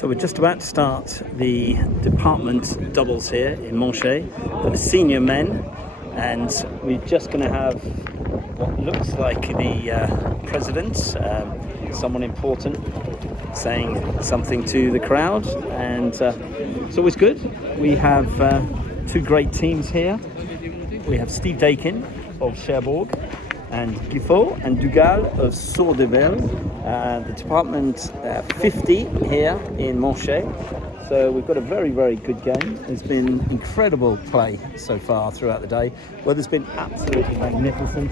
So we're just about to start the department doubles here in Manche for the senior men, and we're just going to have what looks like the president, someone important, saying something to the crowd, and it's always good. We have two great teams here. We have Steve Daykin of Cherbourg and Giffaut and Dugal of Dugal, the department 50 here in Manche. So we've got a very, very good game. There's been incredible play so far throughout the day. Weather's been absolutely magnificent.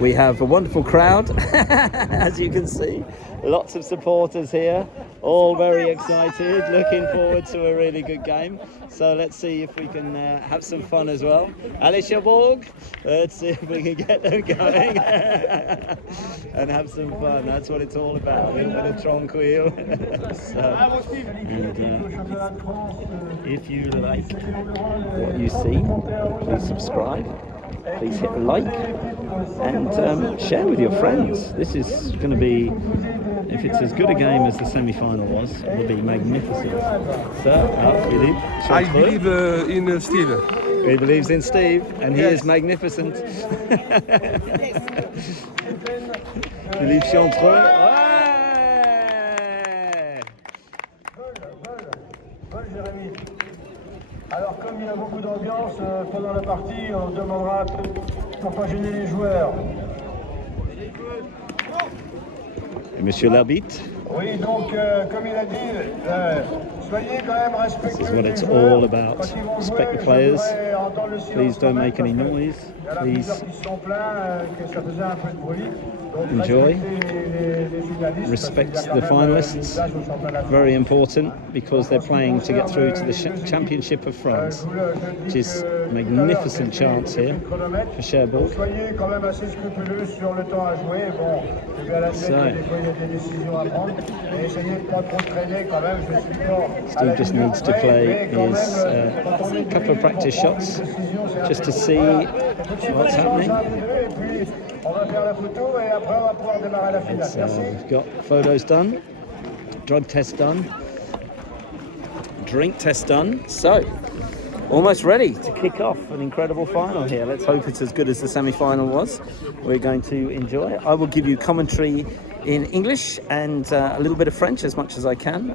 We have a wonderful crowd, as you can see. Lots of supporters here, all very excited, looking forward to a really good game. So let's see if we can have some fun as well. Allez Cherbourg! Let's see if we can get them going and have some fun. That's what it's all about, a little bit of tranquille. If you like what you see, please subscribe, please hit like, and share with your friends. This is going to be, if it's as good a game as the semi-final was, it'll be magnificent. So, Philippe, I believe in Steve. He believes in Steve, and he is magnificent. Philippe Chantreux. Bolle, Jeremie. Alors, comme il y a beaucoup d'ambiance pendant la partie, on demandera pour pas gêner les joueurs. Et Monsieur l'arbitre. Oui, donc, comme il a dit, soyez quand même respectueux. This is what it's all about. Respect the players. Please don't make any noise. Please enjoy. Respect the finalists. Very important, because they're playing to get through to the Championship of France, which is a magnificent chance here for Cherbourg. So, Steve just needs to play his couple of practice shots just to see what's happening. We've got photos done, drug test done, drink test done, so almost ready to kick off an incredible final here. Let's hope it's as good as the semi-final was. We're going to enjoy it. I will give you commentary in English and a little bit of French, as much as I can,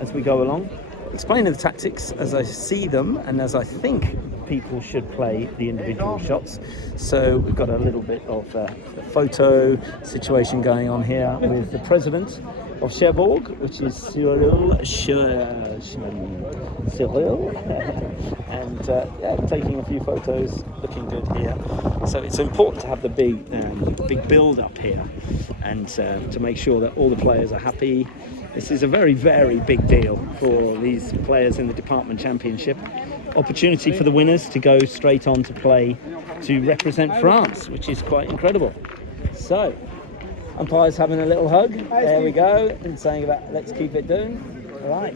as we go along, explaining the tactics as I see them and as I think people should play the individual shots. So we've got a little bit of a photo situation going on here with the president of Cherbourg, which is Cyril, and taking a few photos, looking good here. So it's important to have the big build up here, and to make sure that all the players are happy. This is a very, very big deal for these players in the department championship. Opportunity for the winners to go straight on to play to represent France, which is quite incredible. So, umpire's having a little hug. There we go, and saying about let's keep it doing. All right.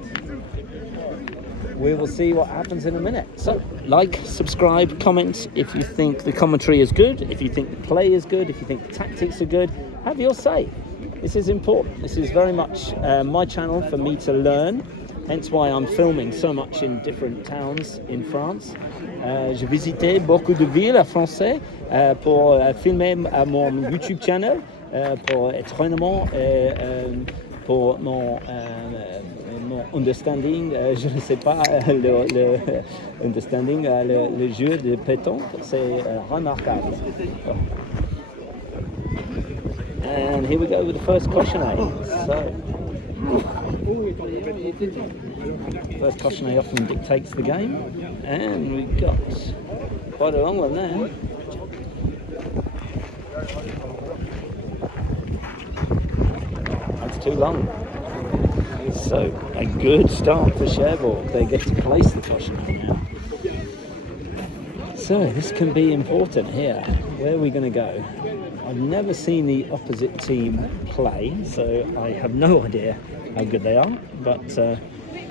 We will see what happens in a minute. So, like, subscribe, comment if you think the commentary is good, if you think the play is good, if you think the tactics are good. Have your say. This is important. This is very much my channel for me to learn. Hence why I'm filming so much in different towns in France. J'ai visité beaucoup de villes françaises pour filmer mon YouTube channel, pour entraînement et pour mon understanding, je ne sais pas, le understanding, le jeu de pétanque, c'est remarquable. And here we go with the first questionnaire. So, first questionnaire often dictates the game, and we've got quite a long one there. That's too long. So, a good start for Cherbourg. They get to place the questionnaire now. So, this can be important here. Where are we going to go? I've never seen the opposite team play, so I have no idea how good they are. But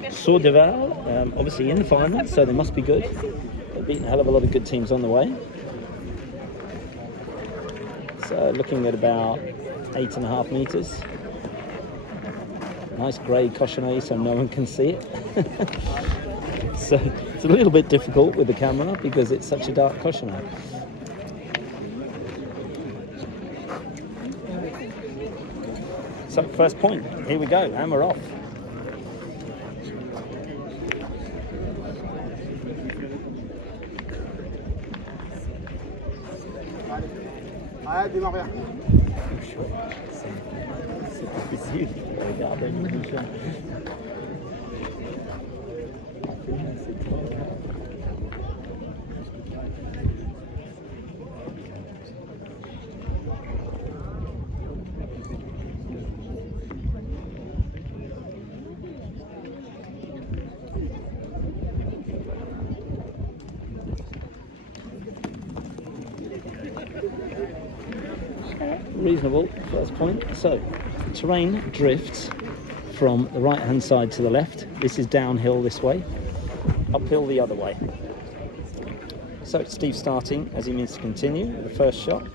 Dugal, obviously in the final, so they must be good. They've beaten a hell of a lot of good teams on the way. So looking at about 8.5 meters. Nice grey cochonnet so no one can see it. So it's a little bit difficult with the camera because it's such a dark cochonnet. So first point, here we go, and we're off. Allez, démarre. C'est difficile, regardez le bouchon. Reasonable first point. So the terrain drifts from the right hand side to the left. This is downhill this way, uphill the other way. So Steve starting as he means to continue with the first shot.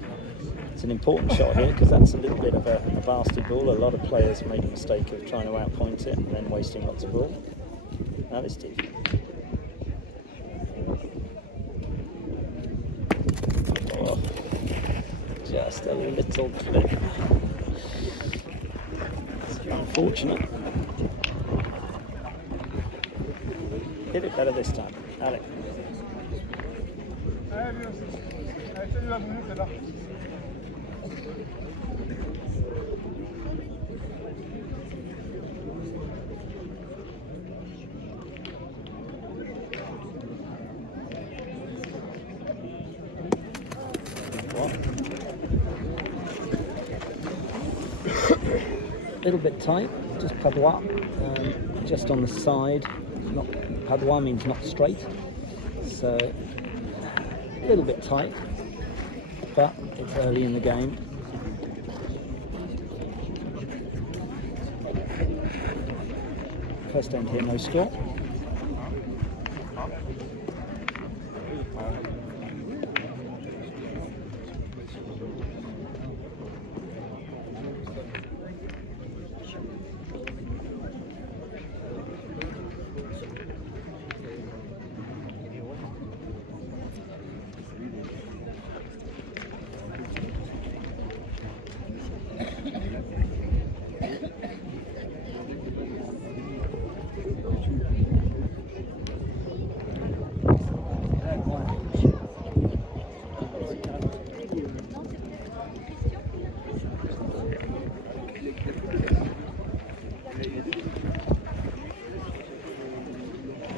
It's an important shot here because that's a little bit of a bastard ball. A lot of players make a mistake of trying to outpoint it and then wasting lots of ball. Now this Steve. Oh, just a little clip. It's unfortunate. Hit it better this time. Alex. A little bit tight, just padua, just on the side. Not padua means not straight, so a little bit tight, but it's early in the game. First end here, no score.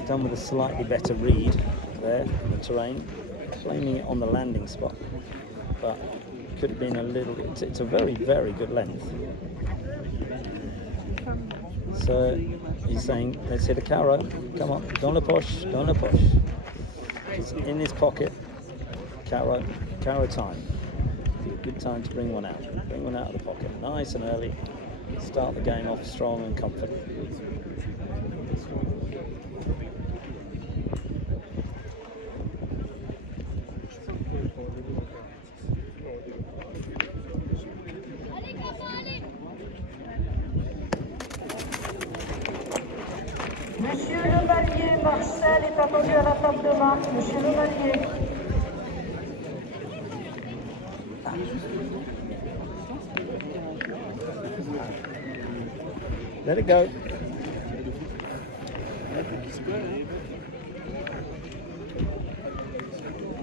Done with a slightly better read there in the terrain, claiming it on the landing spot, but could have been a little bit. It's a very, very good length. So he's saying, let's hit a carro. Come on, don't le push, don't le push. It's in his pocket. Carro time. Be a good time to bring one out. Bring one out of the pocket, nice and early. Start the game off strong and confident. Monsieur Levalier, Marcel est attendu à la table de marque. Monsieur Levalier. Let it go.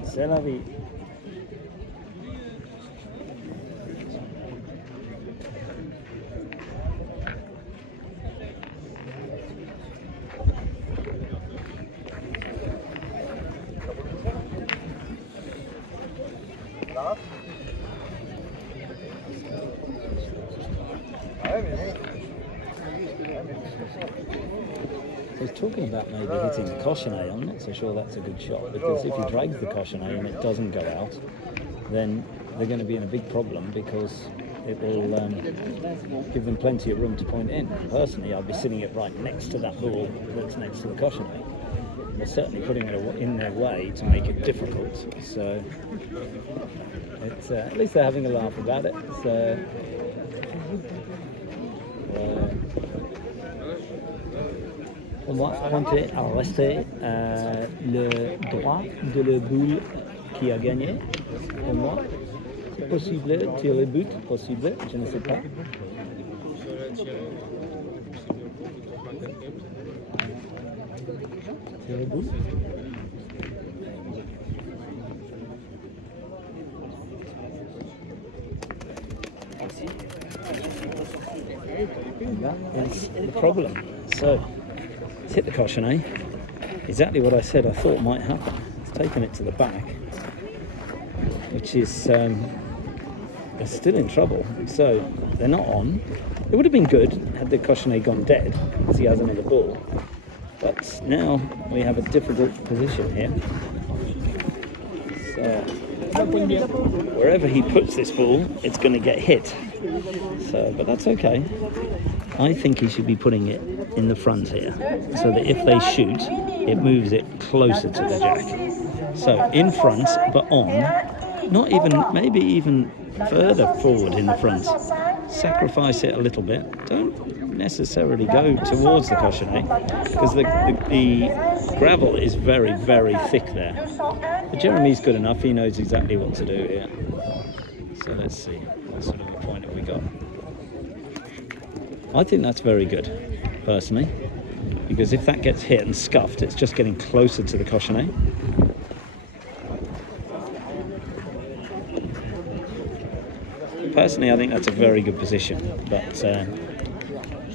C'est la vie. So he's talking about maybe hitting the cochonnet. I'm not so sure that's a good shot, because if he drags the cochonnet and it doesn't go out, then they're going to be in a big problem, because it will give them plenty of room to point in. Personally, I'd be sitting it right next to that ball that's next to the cochonnet. They're certainly putting it in their way to make it difficult. So it's, at least they're having a laugh about it. So Pour moi, pointer à rester le droit de la boule qui a gagné. Pour moi, c'est possible, tirer le but, possible, je ne sais pas. Tirer le but. That is the problem. So, it's hit the cochonnet. Exactly what I said I thought might happen. It's taken it to the back, which is they're still in trouble. So they're not on. It would have been good had the cochonnet gone dead, as he has another ball. But now we have a difficult position here. So wherever he puts this ball, it's going to get hit. So, but that's okay. I think he should be putting it in the front here, so that if they shoot, it moves it closer to the jack. So in front, but on, not even, maybe even further forward in the front. Sacrifice it a little bit. Don't necessarily go towards the cochonnet, because the gravel is very, very thick there. But Jeremie's good enough, he knows exactly what to do here. So let's see, what sort of a point have we got? I think that's very good, personally, because if that gets hit and scuffed, it's just getting closer to the cochonnet. Personally, I think that's a very good position, but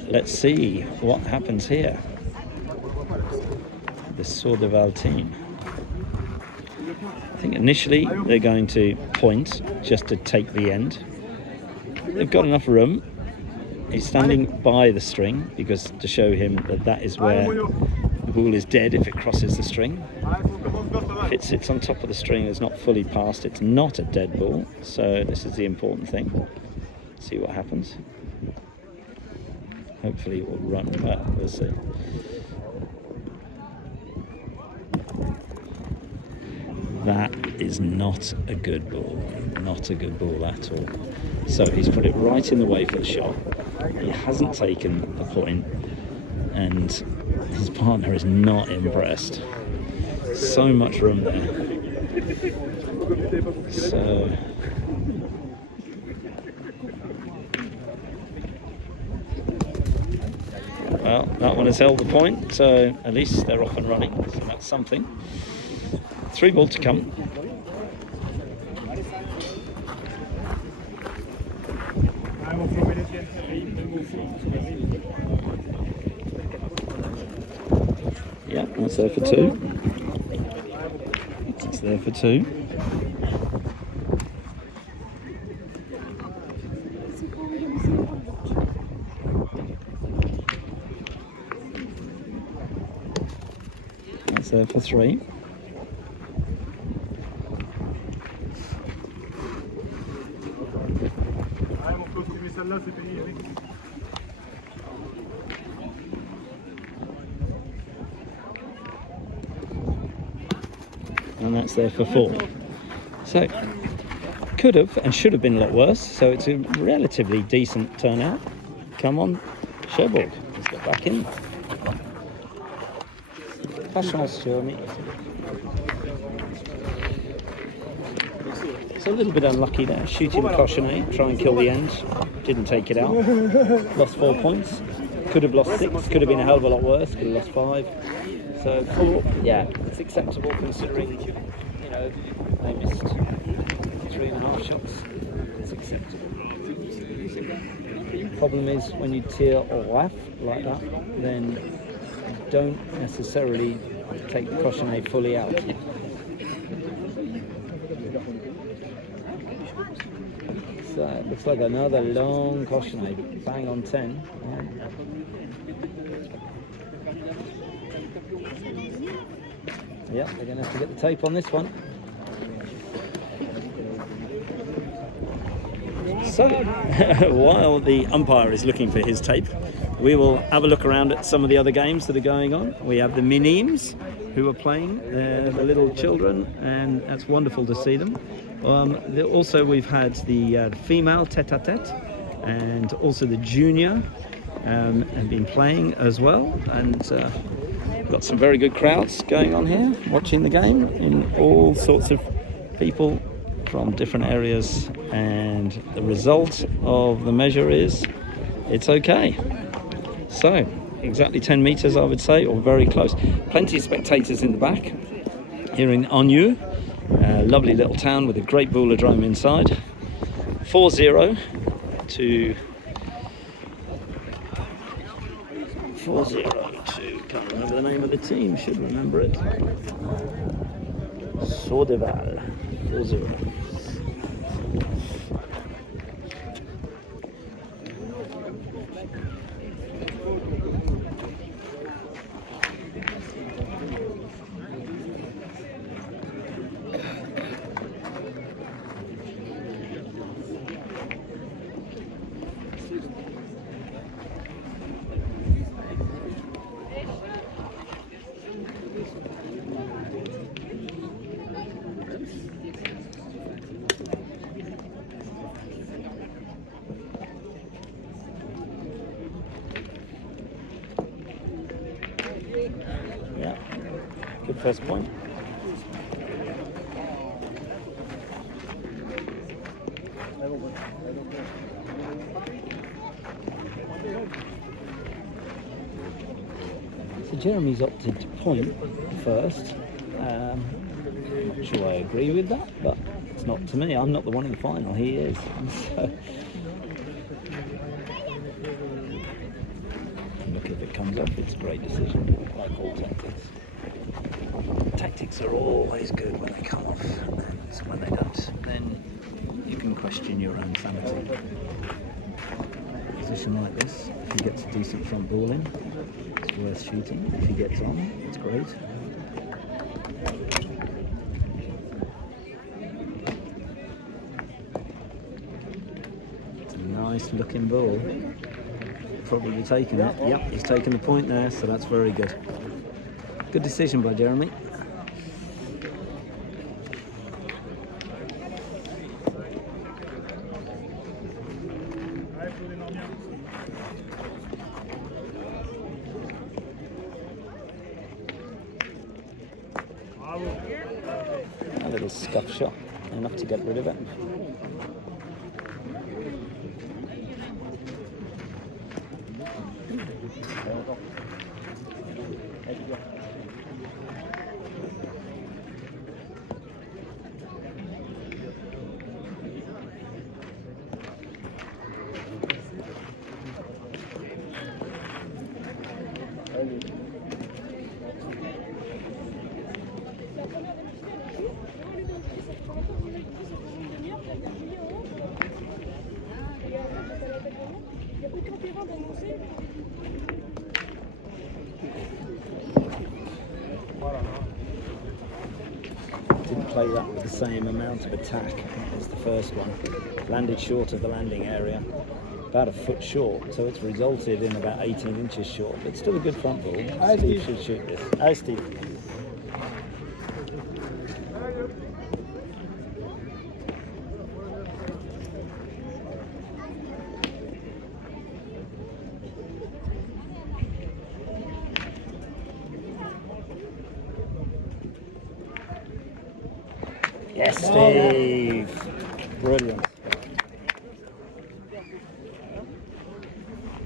let's see what happens here. The Dugal team. I think initially they're going to point just to take the end. They've got enough room. He's standing by the string because to show him that that is where the ball is dead if it crosses the string. If it sits on top of the string, it's not fully passed, it's not a dead ball. So this is the important thing. See what happens. Hopefully it will run back, we'll see. That is not a good ball, not a good ball at all. So he's put it right in the way for the shot. He hasn't taken the point, and his partner is not impressed. So much room there. So well, that one has held the point, so at least they're off and running, so that's something. 3 ball to come. Yeah, that's there for 2. That's there for 2. That's there for 3. And that's there for 4. So could have and should have been a lot worse, so it's a relatively decent turnout. Come on, Sherborg, let's get back in. Pas chance, Jeremie. It's a little bit unlucky there, shooting the cochonnet, try and kill the end, didn't take it out. Lost 4 points, could have lost 6, could have been a hell of a lot worse, could have lost 5. So 4, yeah, it's acceptable considering, you know, they missed 3.5 shots. It's acceptable. Problem is when you tear off like that, then you don't necessarily take the cochonnet fully out. So it looks like another long cochonnet, bang on 10. Yeah, they're going to have to get the tape on this one. So, while the umpire is looking for his tape, we will have a look around at some of the other games that are going on. We have the minimes who are playing, the little children, and that's wonderful to see them. Also, we've had the female tete-a-tete, and also the junior and been playing as well, and got some very good crowds going on here watching the game, in all sorts of people from different areas, and the result of the measure is it's okay. So exactly 10 meters, I would say, or very close. Plenty of spectators in the back here in Agnew, a lovely little town with a great bouladrome inside. 4-0 to 4-0 to, can't remember the name of the team, should remember it. Dugal, 4-0. Yeah, good first point. So Jeremie's opted to point first. I'm not sure I agree with that, but it's not to me. I'm not the one in the final, he is. So, look, if it comes up, it's a great decision, like all tactics. Tactics are always good when they come off, and when they don't, then you can question your own sanity. A position like this, if he gets a decent front ball in, it's worth shooting. If he gets on, it's great. It's a nice looking ball. Probably taken it. Yep, he's taken the point there, so that's very good. Good decision by Jeremie. A little scuff shot, enough to get rid of it. Didn't play that with the same amount of attack as the first one. Landed short of the landing area, about a foot short, so it's resulted in about 18 inches short, but still a good front ball. Steve should shoot this. Hi, Steve. Yes, Steve. Brilliant.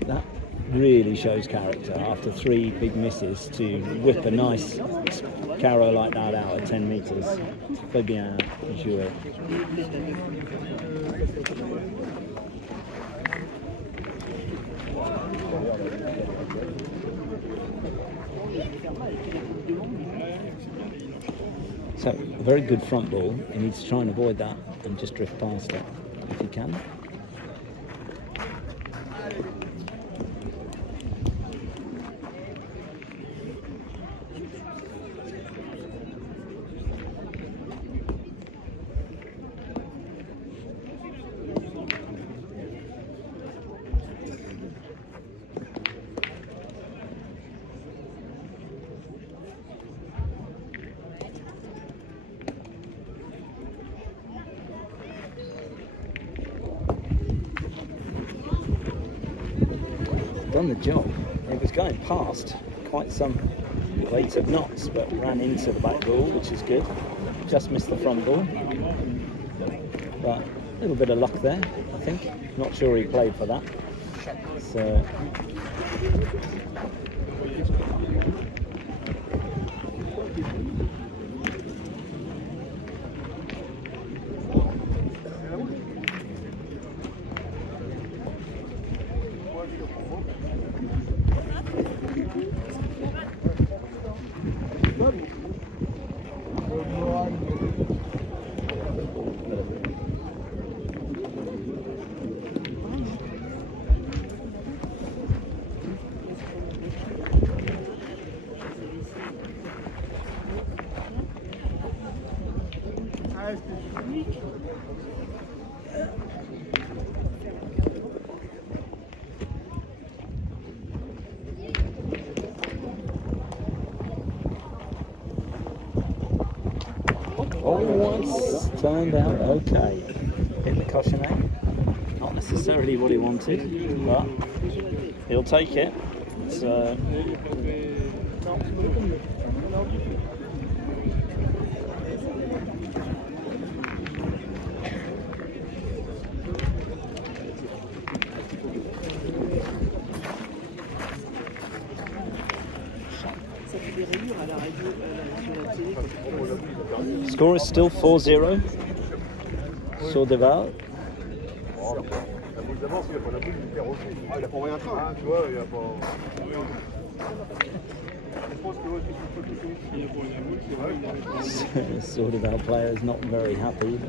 That really shows character after 3 big misses to whip a nice carrow like that out at 10 metres. Très bien joué. So, a very good front ball. He needs to try and avoid that and just drift past it if he can. done the job. It was going past quite some rate of knots, but ran into the back ball, which is good. Just missed the front ball, but a little bit of luck there, I think. Not sure he played for that. So. Once turned out okay. Hit the cautionnet. Not necessarily what he wanted, but he'll take it. So. Score is still 4-0 sur Dugal. So Dugal players not very happy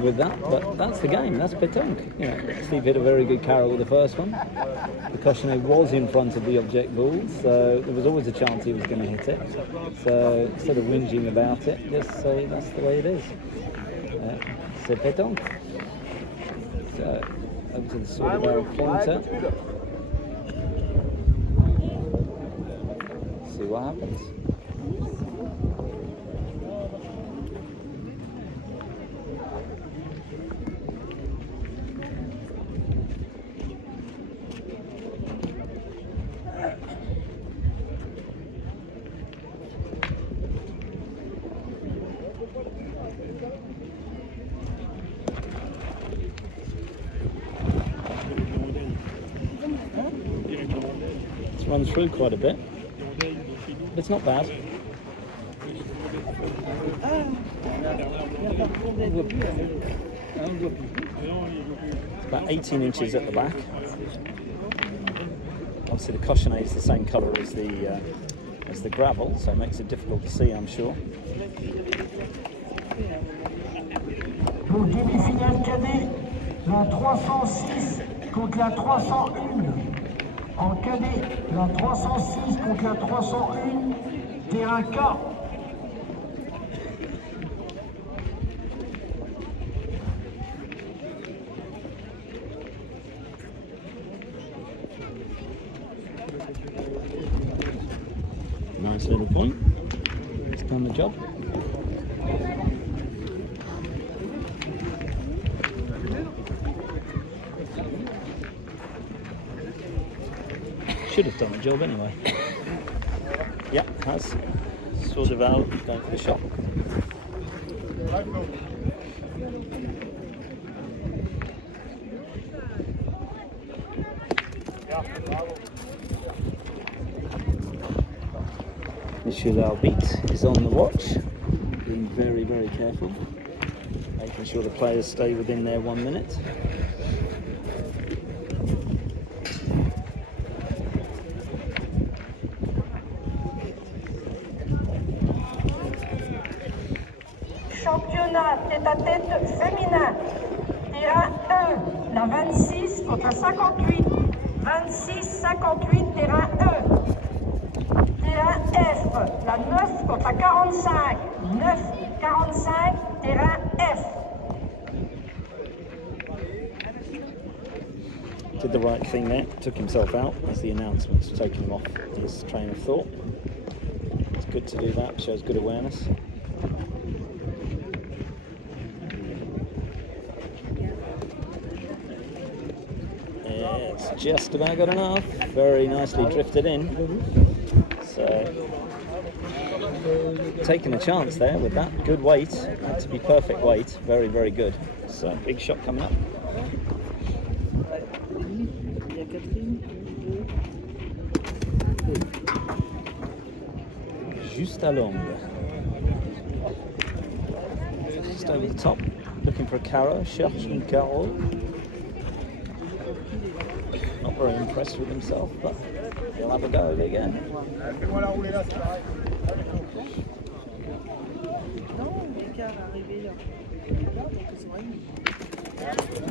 with that, but that's the game, that's Petanque. You know, Steve hit a very good carol with the first one. The cautionnet was in front of the object ball, so there was always a chance he was going to hit it. So instead of whinging about it, just say that's the way it is. C'est Petanque. So over to the sort of barrel pointer. See what happens. Run through quite a bit, but it's not bad. It's about 18 inches at the back. Obviously the cautionnet is the same colour as the gravel, so it makes it difficult to see, I'm sure. Pour demi-finale cadet, la 306 contre la 301. En cadet, la 306 contre la 301, terrain K. Nice little point. It's done the job. Should have done the job anyway. Yeah, has. Sur Dugal going for the shot. Monsieur L'Arbitre is on the watch, being very, very careful, making sure the players stay within their 1 minute. Championnat tête-à-tête féminin. Terrain 1, la 26 contre la 58. 26-58, terrain 1. Terrain F, la 9 contre la 45. 9-45, terrain F. Did the right thing there, took himself out as the announcements were taking him off his train of thought. It's good to do that, shows good awareness. Yes, just about good enough. Very nicely drifted in. So, taking a chance there with that. Good weight. Had to be perfect weight. Very, very good. So, big shot coming up. Juste à longue. Just over the top. Looking for a carreau. Cherche un carreau. Not very impressed with himself, but he'll have a go of it again.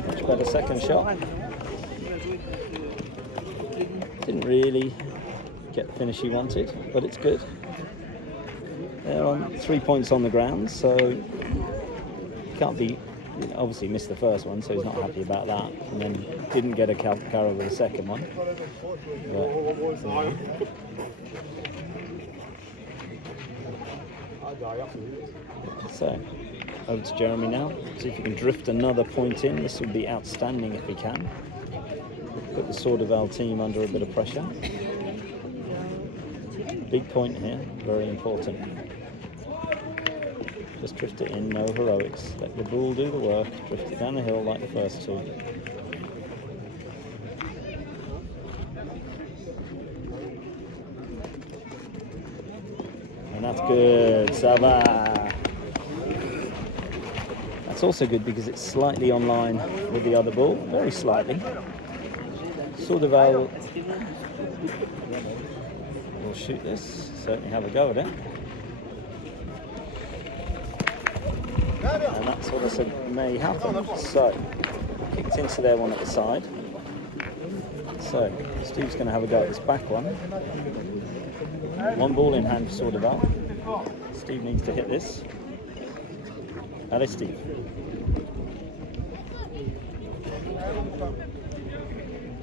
Much better second shot. Didn't really get the finish he wanted, but it's good. They're on 3 points on the ground, so can't be. Obviously missed the first one, so he's not happy about that, and then didn't get a carreau with the second one. So over to Jeremy now. See if he can drift another point in. This would be outstanding if he can. Put the Dugal team under a bit of pressure. Big point here, very important. Just drift it in, no heroics. Let the bull do the work. Drift it down the hill like the first two. And that's good, ça va. That's also good because it's slightly on line with the other bull, very slightly. Dugal will shoot this, certainly have a go at it. And that's what I said may happen. So, kicked into their one at the side. So, Steve's going to have a go at this back one. One ball in hand for Dugal. Steve needs to hit this. Allez, Steve.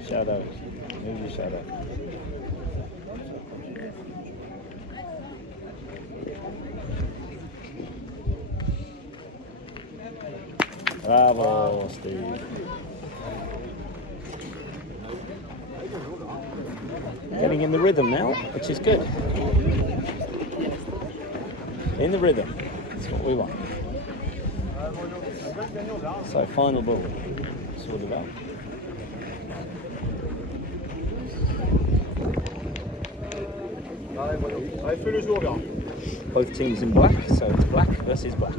Shadow. Move your shadow. Bravo, Steve. Getting in the rhythm now, which is good. In the rhythm. That's what we want. So, final ball. Dugal. Both teams in black, so it's black versus black.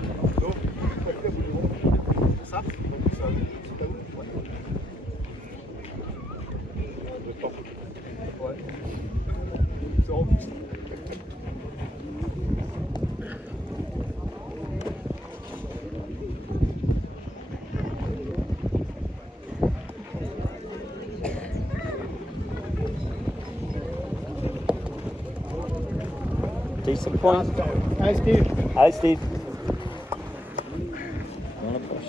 Decent point. Hi, Steve. Hi, Steve. Want to push.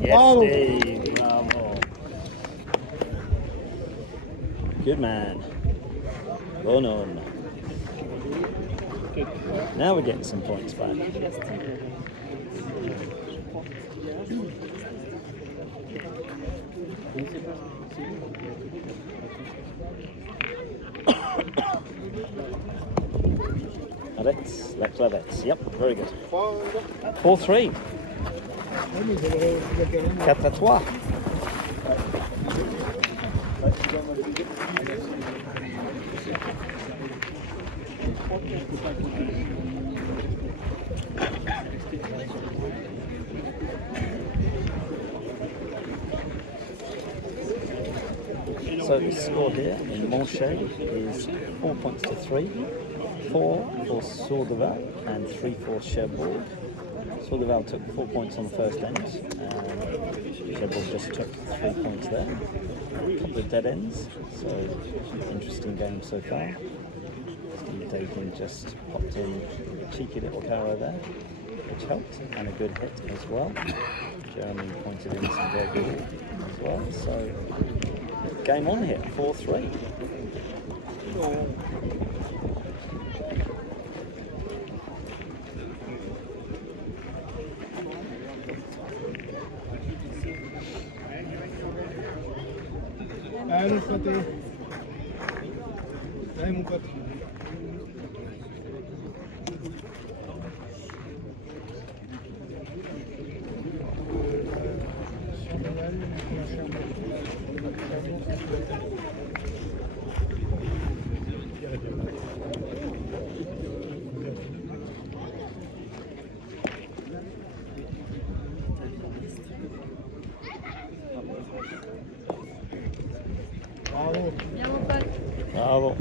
Yes, Steve. Bravo. Good man. Bon on. Now we're getting some points back. Clavettes, la clavettes. Yep, very good. 4-3. 4-3. So the score here in Manche is 4 points to 3. 4 for Dugal and 3 for Cherbourg. Dugal took 4 points on the first end, and Cherbourg just took 3 points there. A couple of dead ends, so interesting game so far. Daykin just popped in a cheeky little carrow there. which helped, and a good hit as well. Jeremie pointed in some very good hit as well. So game on here, 4-3. Allez, l'autre côté. Allez, mon pote. Bravo. Bravo.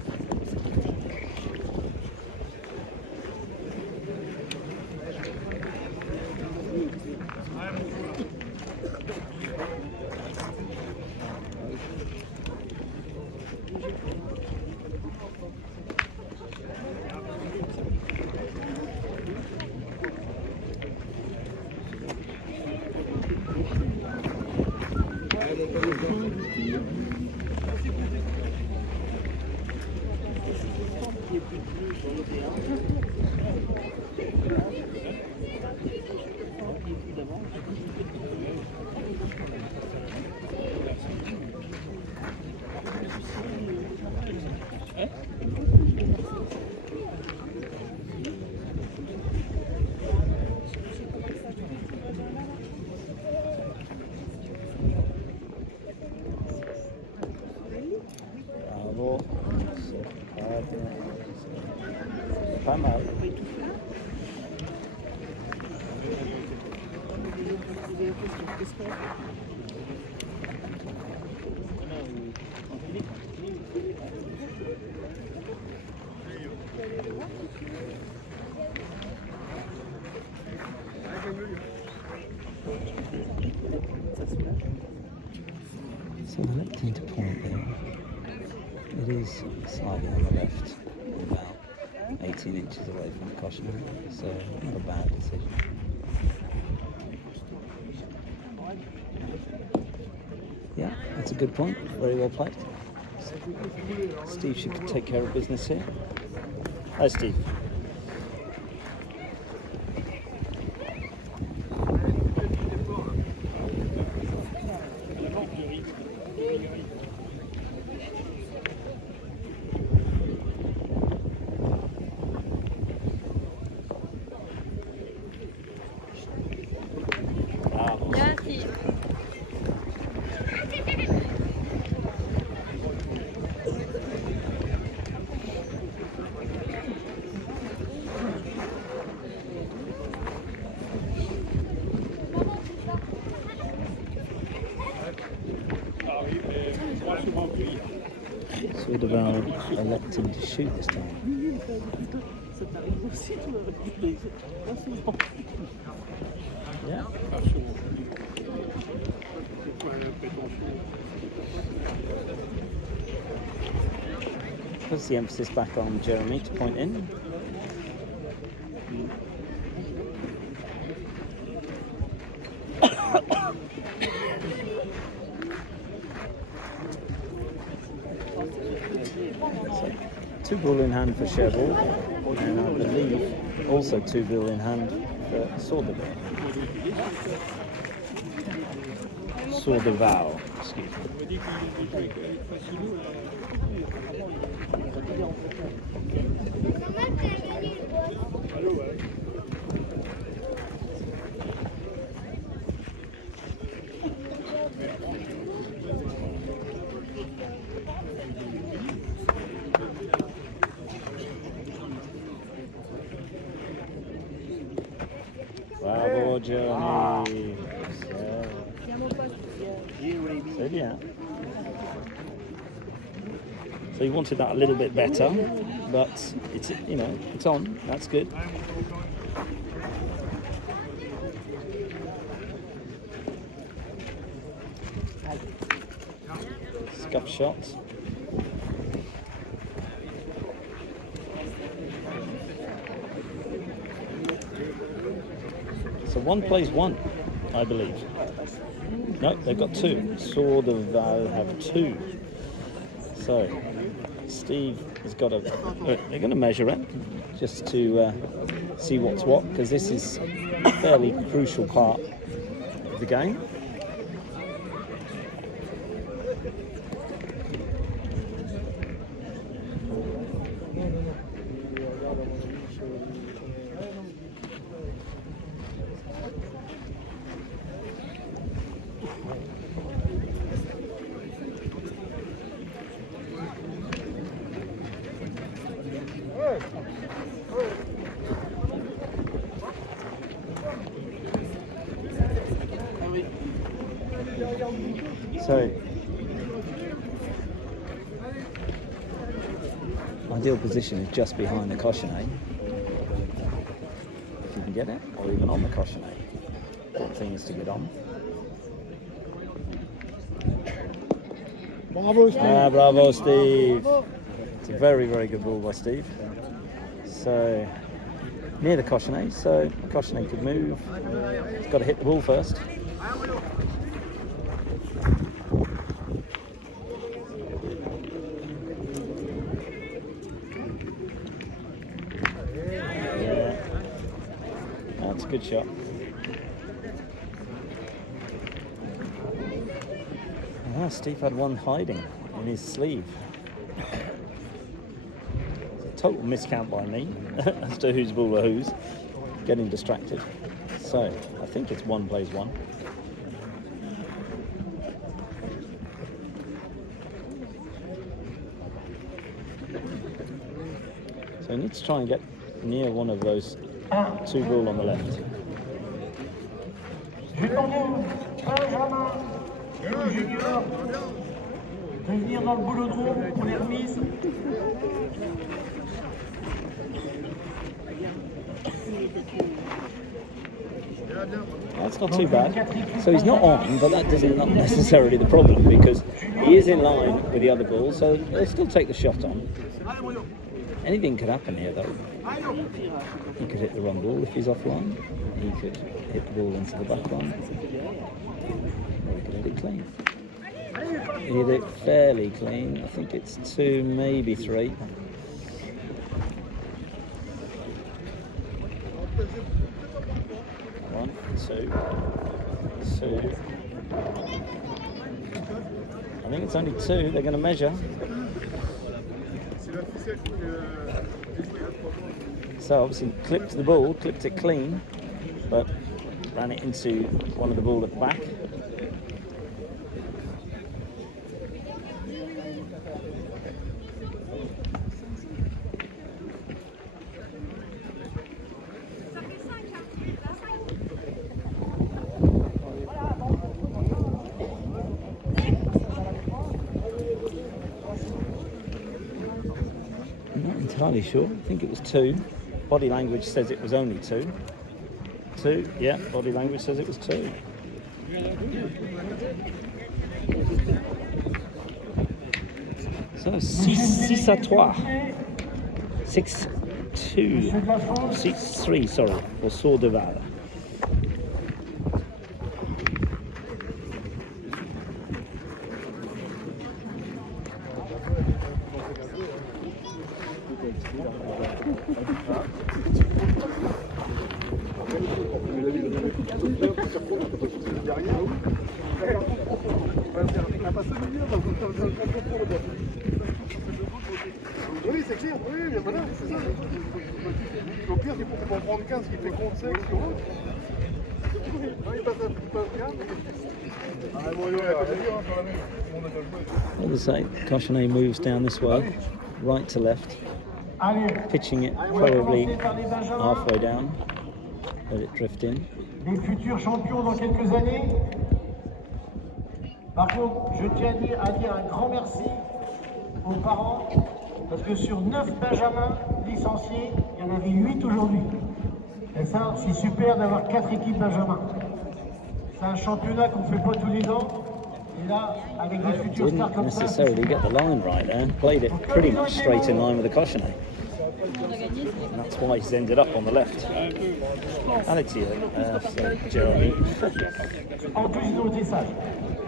Pas mal. So the left into point there. It is slightly on the left, about 18 inches away from the caution area, so not a bad decision. Yeah, that's a good point. Very well played. Steve should take care of business here. Hi, Steve. So Dugal elected to shoot this time. Yeah. Puts the emphasis back on Jeremie to point in. Two ball in hand for Chevrolet, and I believe also two ball in hand for Dugal, excuse me. Bravo, Jeremie. So yeah. So he wanted that a little bit better, but it's, you know, it's on. That's good. Scuff shot. one plays one, I believe. No, they've got two. Dugal have two. So Steve has got a. They're going to measure it just to see what's what, because this is a fairly crucial part of the game. So, ideal position is just behind the cochonnet, if you can get it, or even on the cochonnet. Important thing is to get on. Bravo, Steve. Bravo, Steve. It's a very, very good ball by Steve. So, near the cochonnet, so the cochonnet could move. It's got to hit the ball first. That's a good shot. Ah, Steve had one hiding in his sleeve. It's a total miscount by me as to whose ball or whose. Getting distracted. So, I think it's one plays one. So, I need to try and get near one of those two ball on the left. Junior, de venir dans le boulodrome pour les remises. That's not too bad. So he's not on, but that isn't not necessarily the problem, because he is in line with the other ball, so they'll still take the shot on. Anything could happen here, though. He could hit the wrong ball if he's offline. He could hit the ball into the back line. Or he could hit it clean. He hit it fairly clean. I think it's 2, maybe 3. One, two. I think it's only 2. They're going to measure. So obviously clipped the ball, clipped it clean, but ran it into one of the ball at the back. I'm not entirely sure. I think it was 2. Body language says it was only 2. 2, yeah, body language says it was 2. So 6-3. 6-2. 6-3, sorry, for Dugal. Oui, c'est clair, oui, mais voilà, c'est ça. Au pire, c'est pour qu'on prenne 15 qui fait compte 5 sur eux. Il passe 15. As I say, Cochonnet moves down this way, right to left, pitching it probably halfway down, let it drift in. Les futurs champions dans quelques années. Par contre, je tiens à dire un grand merci aux parents, parce que sur 9 benjamins licenciés, il y en avait 8 aujourd'hui. Et ça, c'est super d'avoir 4 équipes benjamins. C'est un championnat qu'on ne fait pas tous les ans. Et là, avec des futurs stars Didn't comme ça... necessarily get the line right there, played it pretty much straight in line with the Cochonnet. And that's why he's ended up on the left. Alex here, so Jeremie. En plus de noter ça.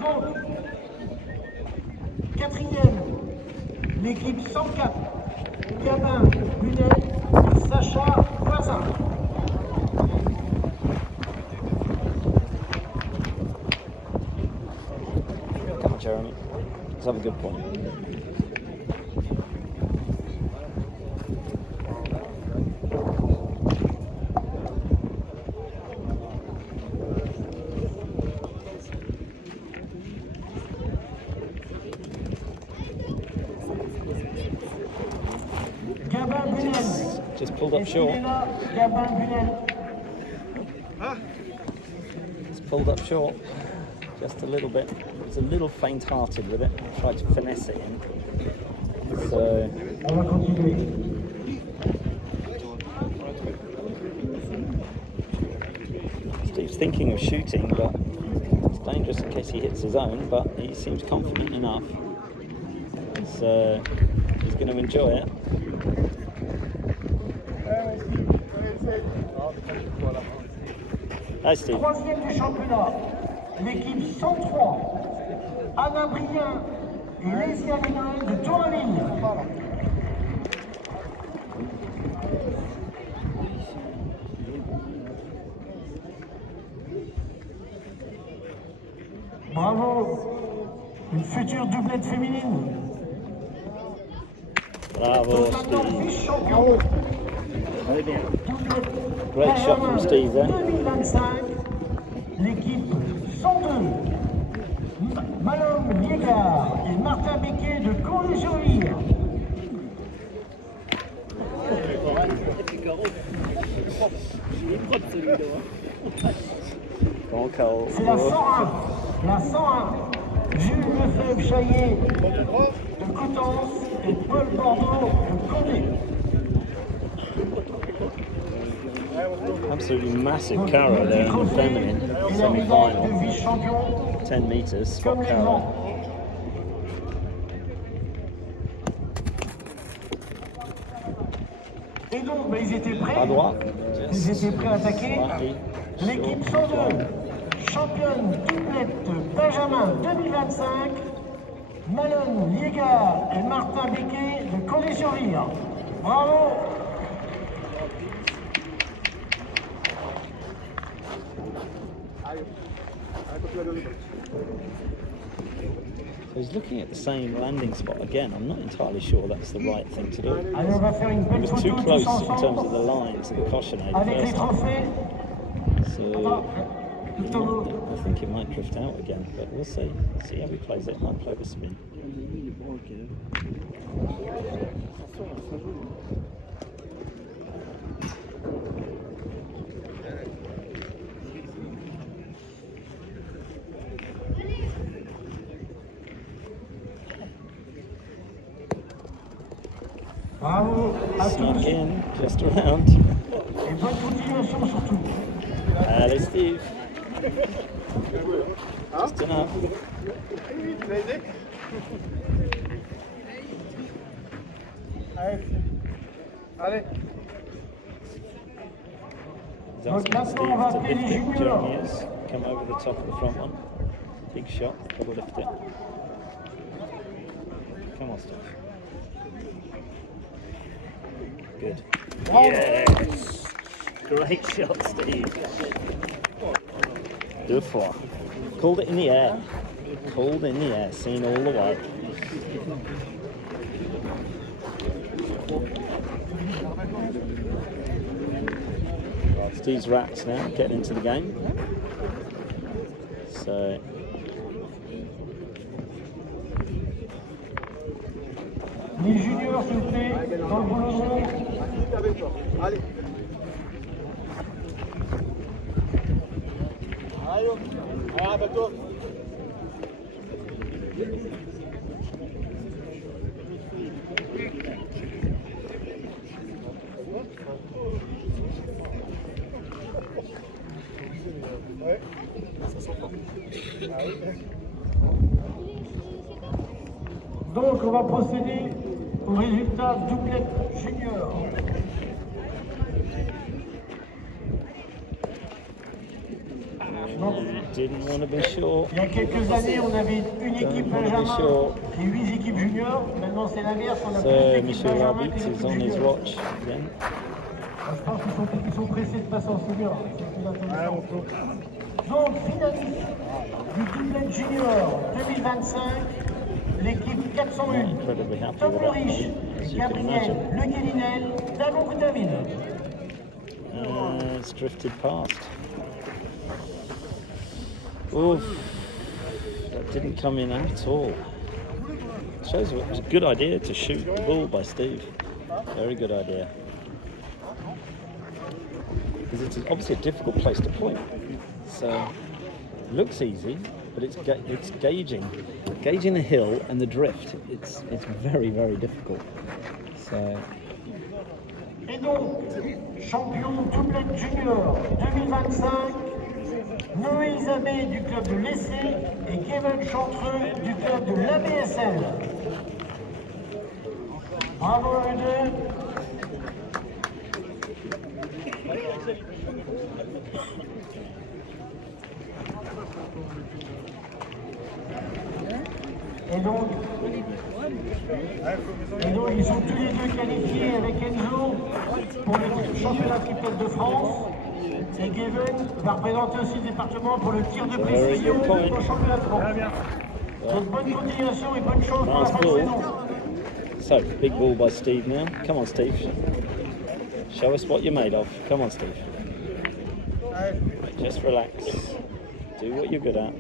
Donc, quatrième, l'équipe 104, Gabin, Bunel et Sacha Voisin. Come on, Jeremie. Let's have a good point. Just pulled up short. Just pulled up short. Just a little bit. He was a little faint-hearted with it. Tried to finesse it in. So. On va continuer. Steve's thinking of shooting, but it's dangerous in case he hits his own. But he seems confident enough. So he's going to enjoy it. Hi, Steve. Troisième du championnat, l'équipe 103, Anna Brien et Lésia Lénal de Tourlaville. Bravo, une future doublette féminine. Bravo, Steve. Vice-champion. Great shot from Steve there. 2025, l'équipe 102, Malhomme Liégard et Martin Becquet de Condé-sur-Vire. C'est la 101, la 101, Jules Lefebvre-Chaillet de Coutances et Paul Bordeaux de Condé. Absolutely massive carro there in the feminine semi-final. 10 metres, spot carro. Et donc, ils étaient prêts. À droite. Ils étaient prêts à attaquer. L'équipe 102, championne doublette Benjamin 2025, Malone Liégard et Martin Becquet de Condé-sur-Vire. Bravo. So he's looking at the same landing spot again. I'm not entirely sure that's the right thing to do. Allez, on va faire une It belle was photo too tous close in terms of ensemble the line to the caution aid avec les first time. trophées. So Tout en haut. I think it might drift out again, but we'll see. See how he plays it. Might play the spin. Bravo à Snuck tous. in, just around. Et bonne continuation surtout. Allez, Steve. Just enough. Allez. He's asking Steve to lift it. Jeremie has come over the top of the front one. Big shot, double lift it. Come on, Steve. Good. Yes! Great shot, Steve. 2-4. Called it in the air. Called in the air, seen all the way. Steve's rats now, getting into the game. So Les juniors, s'il vous plaît, dans le boulot. Allez. Allez, rappelle-toi. Ouais, ça sent fort. Ah oui. Donc, on va procéder au résultat Doublette Junior. Didn't want to be sure. Il y a quelques années, on avait une équipe Benjamin et 8 équipes juniors. Maintenant, c'est l'inverse. On a plus d'équipes Michel Benjamin Rabbit que d'équipes is on his juniors. watch again. Je pense qu'ils sont pressés de passer en senior. C'est plus intéressant. Donc, finaliste du Doublette Junior 2025, l'équipe 401. Incredibly happy Tom with Le that. Riche, As you can Gabriel imagine. Le Guélinel, Dagon David. It's drifted past. Oof, that didn't come in at all. Shows it was a good idea to shoot the ball by Steve. Very good idea. Because it's obviously a difficult place to point. So it looks easy, but it's gauging the hill and the drift. It's very, very difficult. So. Et donc, champion Doublette Junior 2025, Noé Isabé du club de l'Essai et Kevin Chantreux du club de l'ABSL. Bravo à eux deux. Et donc, ils sont tous les deux qualifiés avec Enzo pour le championnat triplette de France. Et Gavin va représenter aussi le département pour le tir de précision au championnat de France. Donc bonne continuation et bonne chance pour la fin de saison. So, big ball by Steve now. Come on, Steve. Show us what you're made of. Come on, Steve. Just relax. Do what you're good at.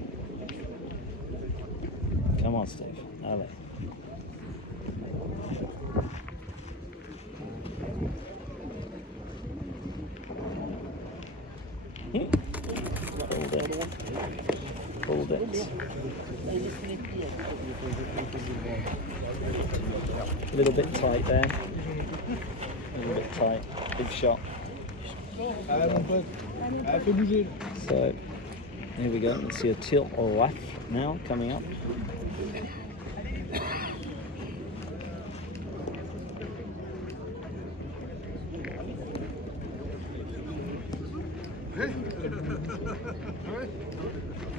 Come on, Steve. Allez. Hold it. A little bit tight there. A little bit tight. Big shot. So, here we go. Let's see a tilt left now coming up.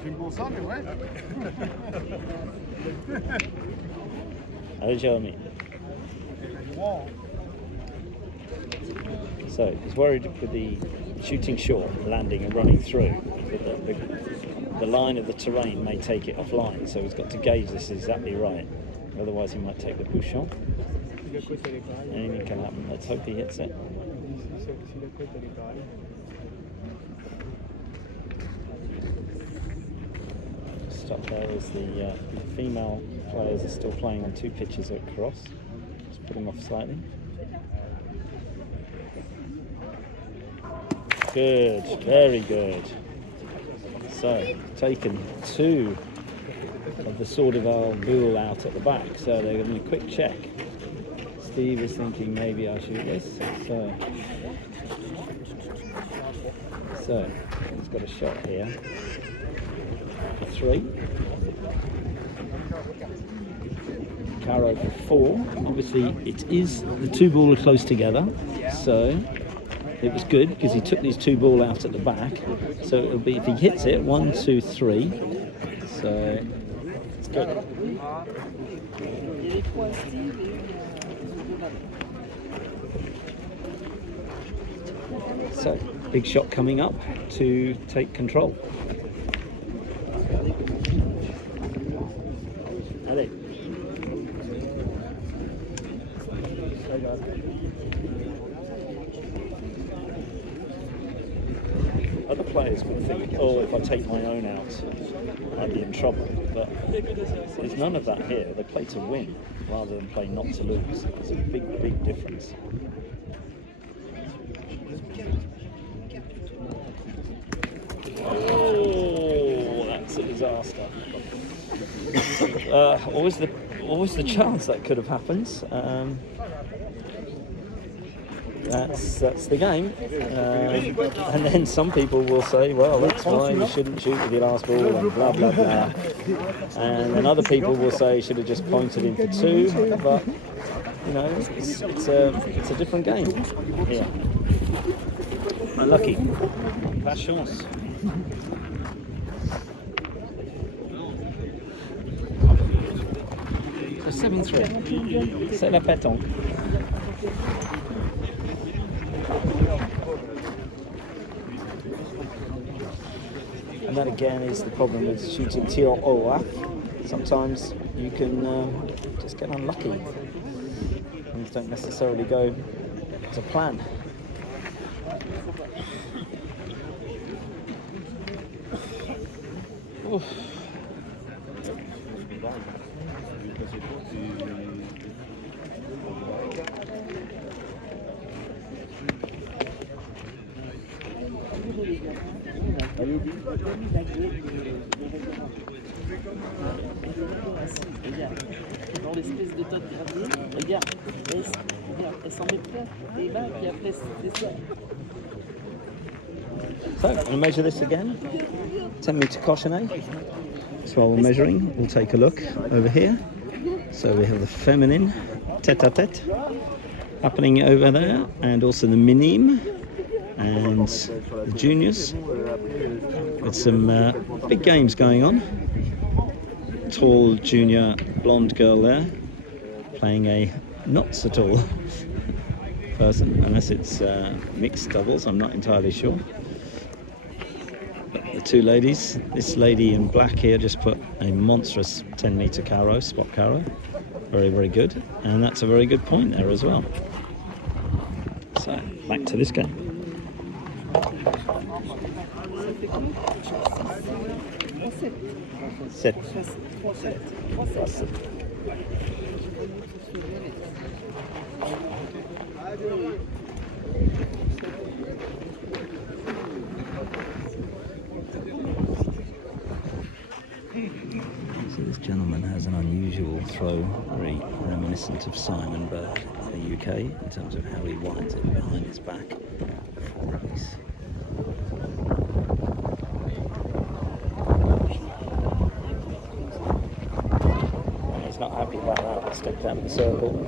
J'ai une bonne mais ouais. Hello, Jeremie. So he's worried with the shooting short, landing and running through. The line of the terrain may take it offline, so he's got to gauge this exactly right. Otherwise, he might take the bouchon. Anything can happen. Let's hope he hits it. Stop there as the female players are still playing on two pitches at cross. Just put him off slightly. Good, very good. So, taken two of the Sordival Boule out at the back, so they're going to do a quick check. Steve is thinking maybe I'll shoot this. So he's got a shot here. For 3. Caro for 4. Obviously, the two ball are close together, so it was good because he took these two ball out at the back. So it'll be, if he hits it, 1, 2, 3. So it's good. So big shot coming up to take control. Allez. Other players would think, oh, if I take my own out, I'd be in trouble. But there's none of that here. They play to win rather than play not to lose. It's a big, big difference. Oh, that's a disaster. Always the chance that could have happened. That's the game. And then some people will say, well, that's fine, you shouldn't shoot with your last ball, and blah, blah, blah. And then other people will say you should have just pointed in for 2. But you know, it's a different game. Yeah. Unlucky. Pas chance. So 7-3. C'est la pétanque. And that again is the problem with shooting tir au off. Sometimes you can just get unlucky. Things don't necessarily go to plan. Oof. Dans l'espèce de tas de gravier, regarde, elle s'en met plein, et là, puis après, c'est ça. So, I'm going to measure this again. 10 metre cochonnet. So while we're measuring, we'll take a look over here. So we have the feminine tête-à-tête happening over there, and also the minime and the juniors. With some big games going on. Tall junior blonde girl there playing a not so tall person, unless it's mixed doubles, I'm not entirely sure. But the two ladies, this lady in black here just put a monstrous 10 metre carrow, spot carrow, very, very good, and that's a very good point there as well. So back to this game. Set. So this gentleman has an unusual throw, very reminiscent of Simon Burke in the UK in terms of how he winds it behind his back before release. He's not happy about that, stepped out of the circle.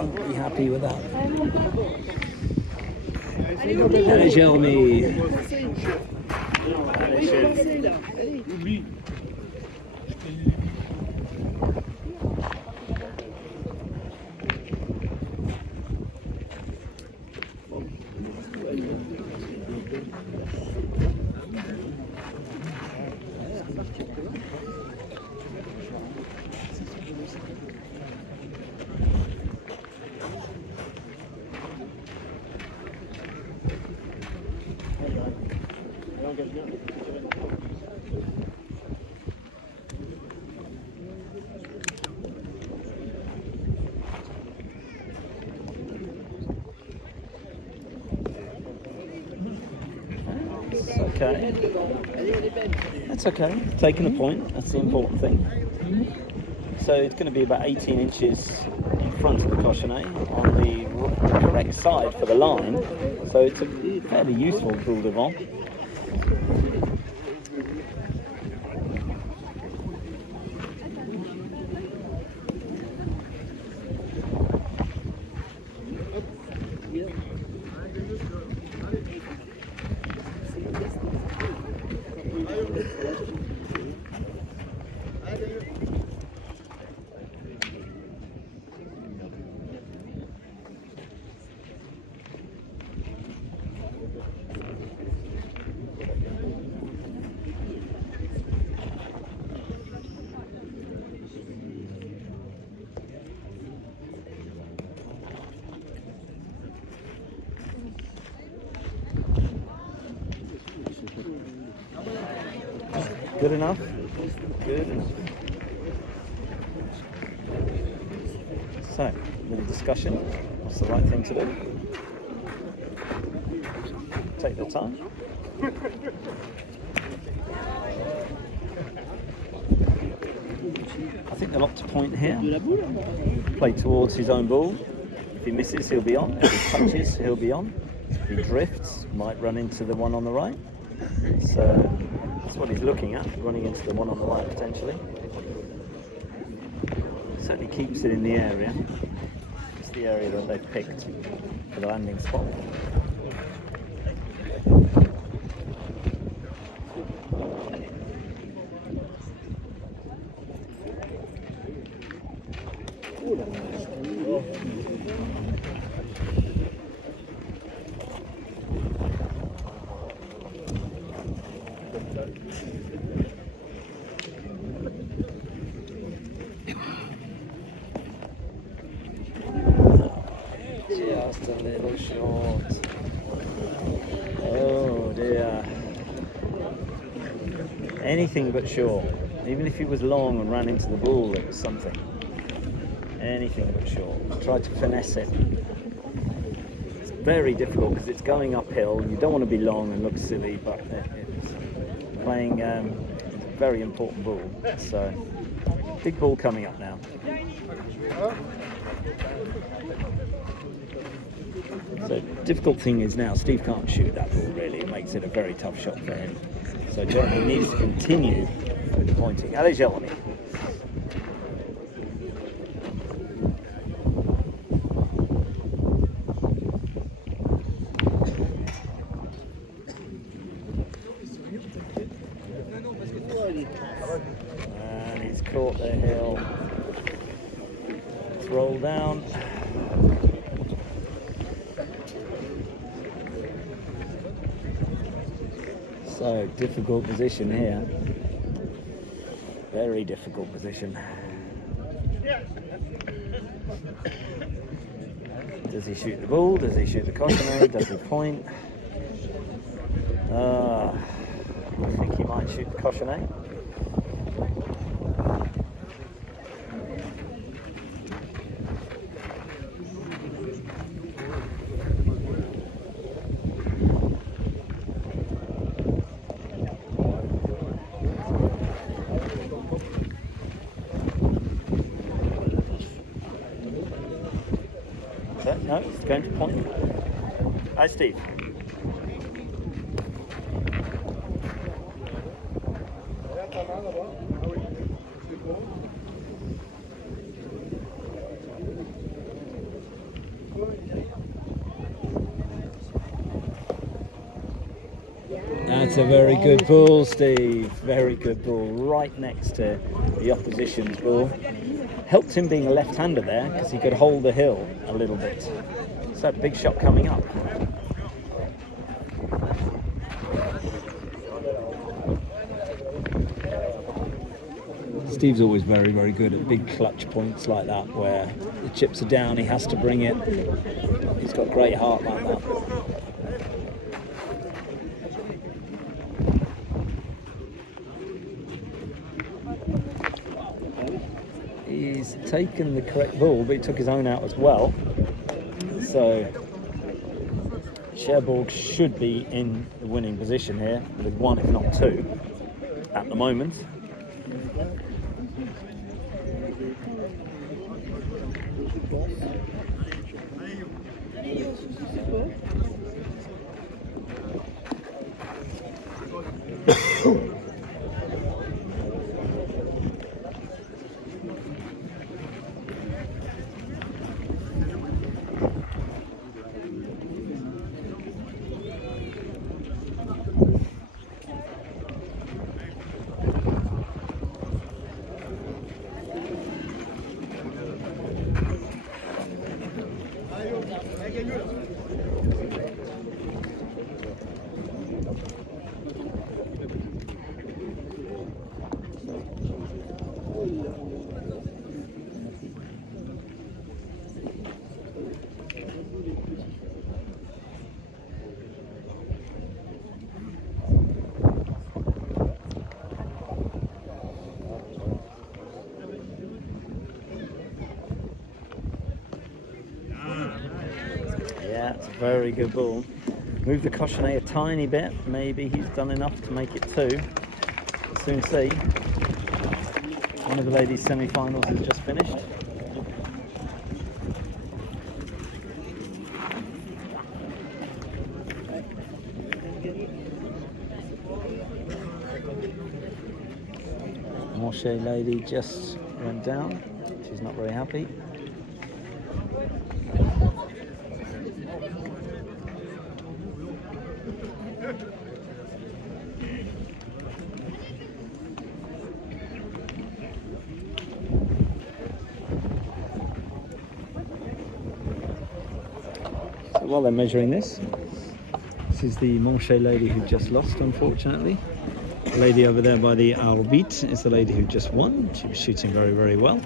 Be happy with that. Allez, Jeremie. Allez, chef. Okay. That's okay. Taking a point, that's the important thing. So it's going to be about 18 inches in front of the cochonnet on the correct side for the line. So it's a fairly useful boule de vent. Good enough? Good enough. So, little discussion. What's the right thing to do? Take the time. I think they'll opt to point here. Play towards his own ball. If he misses, he'll be on. If he touches, he'll be on. If he drifts, might run into the one on the right. So that's what he's looking at, running into the one on the right potentially. Certainly keeps it in the area. It's the area that they've picked for the landing spot. Just a little short. Oh dear. Anything but short. Even if he was long and ran into the ball, it was something. Anything but short. Tried to finesse it. It's very difficult because it's going uphill and you don't want to be long and look silly, but it's playing a very important ball. So, big ball coming up now. So, difficult thing is now Steve can't shoot that ball really. It makes it a very tough shot for him. So Jeremie needs to continue with the pointing. Allez Jeremie. And he's caught the hill. Let's roll down. So, difficult position here. Very difficult position. Does he shoot the ball? Does he shoot the cochonnet? Does he point? I think he might shoot the cochonnet. No, it's going to point. Hi, Steve. That's a very good ball, Steve. Very good ball. Right next to the opposition's ball. Helped him being a left-hander there because he could hold the hill a little bit. So big shot coming up. Steve's always very, very good at big clutch points like that where the chips are down, he has to bring it. He's got great heart like that. He's taken the correct ball, but he took his own out as well. So Cherbourg should be in the winning position here with one, if not two, at the moment. that. Very good ball. Move the cochonnet a tiny bit. Maybe he's done enough to make it 2. We'll soon see. One of the ladies' semi-finals has just finished. Manche lady just went down. She's not very happy. So while they're measuring this is the Manche lady who just lost, unfortunately. The lady over there by the arbitre is the lady who just won. She was shooting very, very well.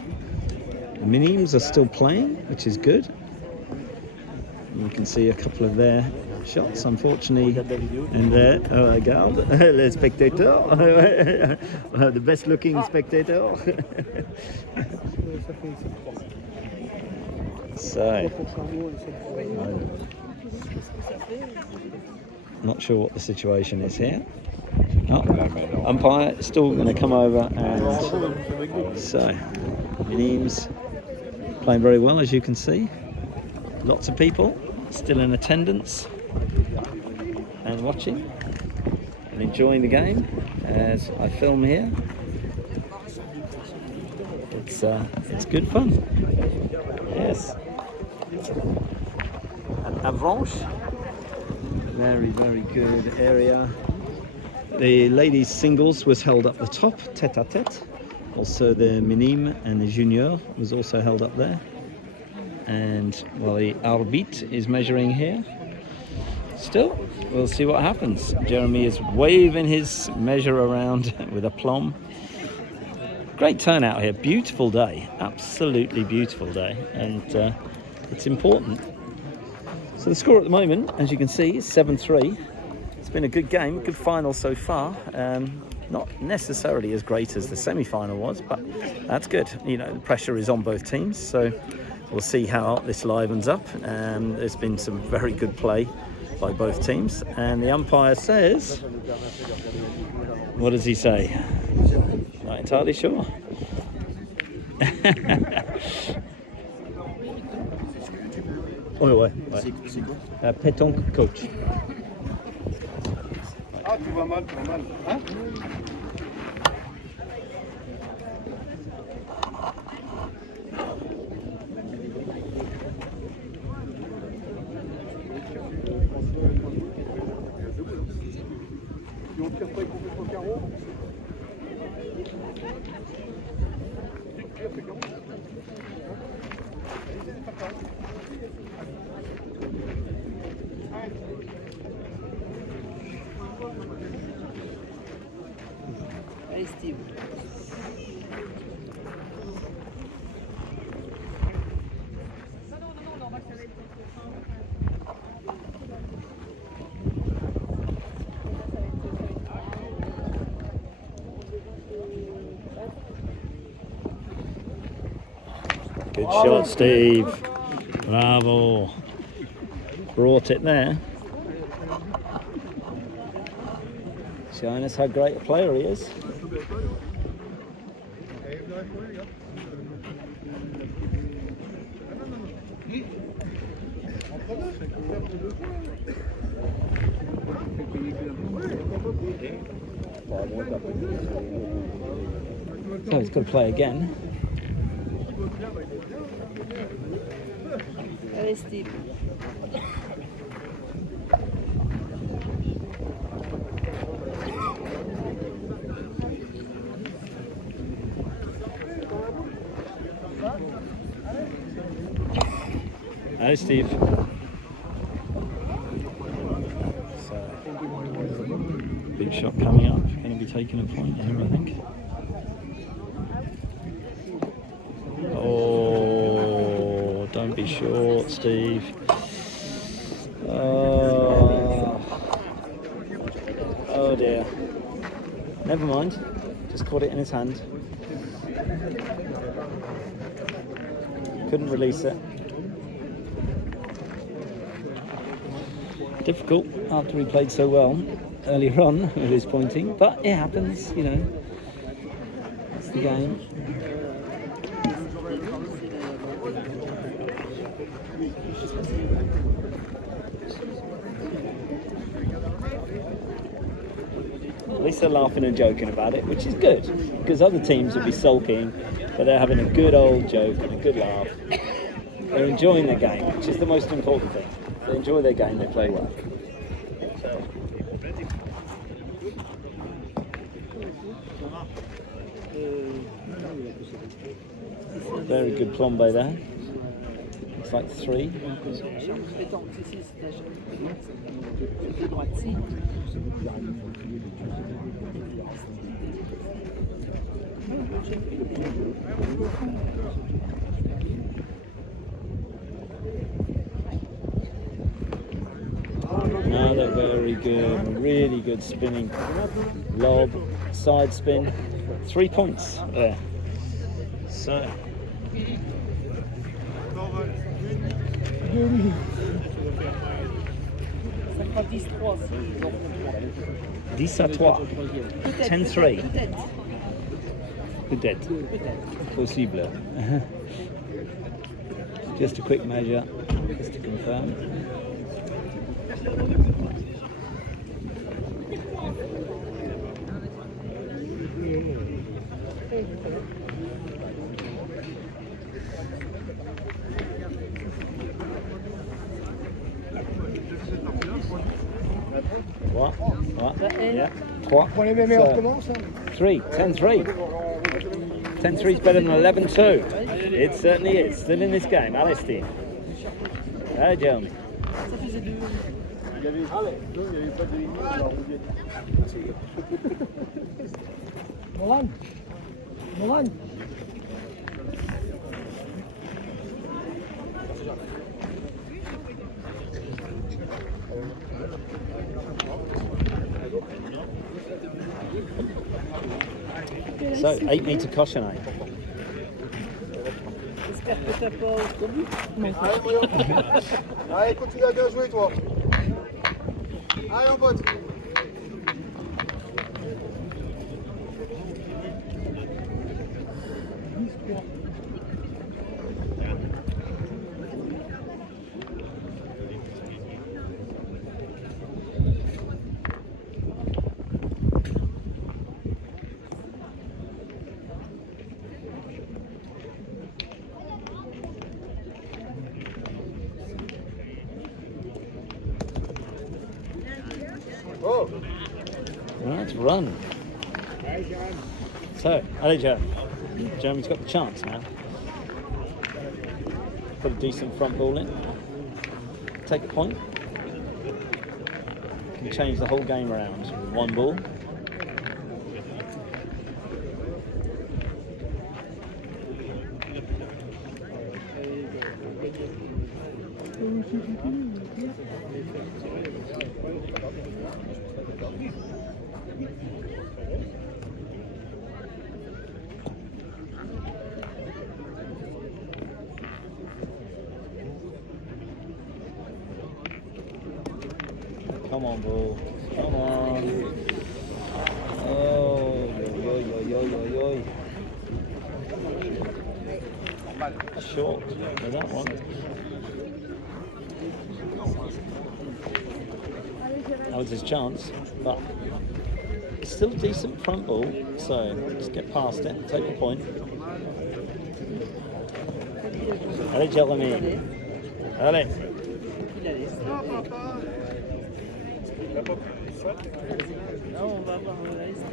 The minimes are still playing, which is good. You can see a couple of their shots, unfortunately. And there, oh, regarde, le spectateur, the best looking spectator. So, not sure what the situation is here. Oh, umpire still going to come over, and so minimes playing very well, as you can see. Lots of people still in attendance and watching and enjoying the game as I film here. It's good fun. Yes. An Avranche, very, very good area. The ladies' singles was held up the top, tête-à-tête. Also the minime and the junior was also held up there. And while the arbitre is measuring here, still, we'll see what happens. Jeremie is waving his measure around with aplomb. Great turnout here, beautiful day, absolutely beautiful day, and it's important. So the score at the moment, as you can see, is 7-3. It's been a good game, good final so far. Not necessarily as great as the semi-final was, but that's good. You know, the pressure is on both teams, so we'll see how this livens up. There's been some very good play by both teams, and the umpire says, what does he say? Not entirely sure. Ouais. Pétanque coach. Ah, tu vois mal, hein? Et on tire pas les complètement carreau. Allez, Steve. Good shot, Steve. Bravo. Brought it there. Showing us how great a player he is. So he's got to play again. Allez, Steve. Hi, Steve. So, big shot coming up. Going to be taking a point here, I think. Oh, don't be short, Steve. Oh dear. Never mind. Just caught it in his hand. Couldn't release it. Difficult after he played so well earlier on with his pointing, but it happens, you know. It's the game. At least they're laughing and joking about it, which is good, because other teams would be sulking, but they're having a good old joke and a good laugh. They're enjoying their game, which is the most important thing. If they enjoy their game, they play well. Very good plombe there. It's like 3. Now they're very good, really good spinning lob, side spin. 3 points there. So. Ça fera 10-3. 10-3. 10-3. Peut-être. Possible. Just a quick measure, just to confirm. What? Yeah. 3. Pour les meilleurs commence. 3. 10-3. 10-3 is better than 11-2. It certainly is. Still in this game. Alistair. Allez, Jeremie. Il y avait pas de ligne. Moran. Moran. So, 8-meter cochonnet. J'espère que t'as pas trop bu. Allez, continue à bien jouer, toi. Allez, mon pote. Oh. Right, run. So, allez, Jeremie. Jeremie's got the chance now. Put a decent front ball in. Take a point. Can change the whole game around with one ball. Come on, ball. Come on. Oh, yo, yo, yo, yo, yo. Short for that one. That was his chance, but it's still a decent front ball, so just get past it, take the point. Allez, Jeremie. Allez. Non, on va avoir la liste.